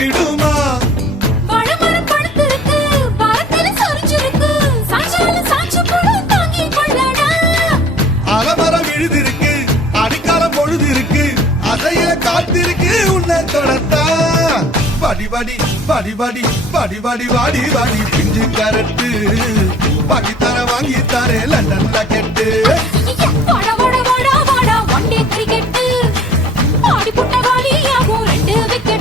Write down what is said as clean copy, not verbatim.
விடுமா? வாழைமரம் படுத்திருக்கு, வாரத்தில சொரிஞ்சிருக்கு, சாஞ்சாலும் சாஞ்சு போடு தாங்கிக் கொள்ளடா. அலமரம் விழுதிருக்கு, அடிக்காலம் பொழுது இருக்கு, அதைய காத்திருக்கு உன்னை தொடத்தா. படி படி படி படி படி படி வாடி வாடி பிஞ்சு கரட்டு பாக்கி தர வாங்கி தரே லண்டன்ல கெட்டு. வாடா வாடா வாடா வாடா ஒன் டே கிரிக்கெட் ஆடி புட்ட காலியாகும் 2 விக்கெட்.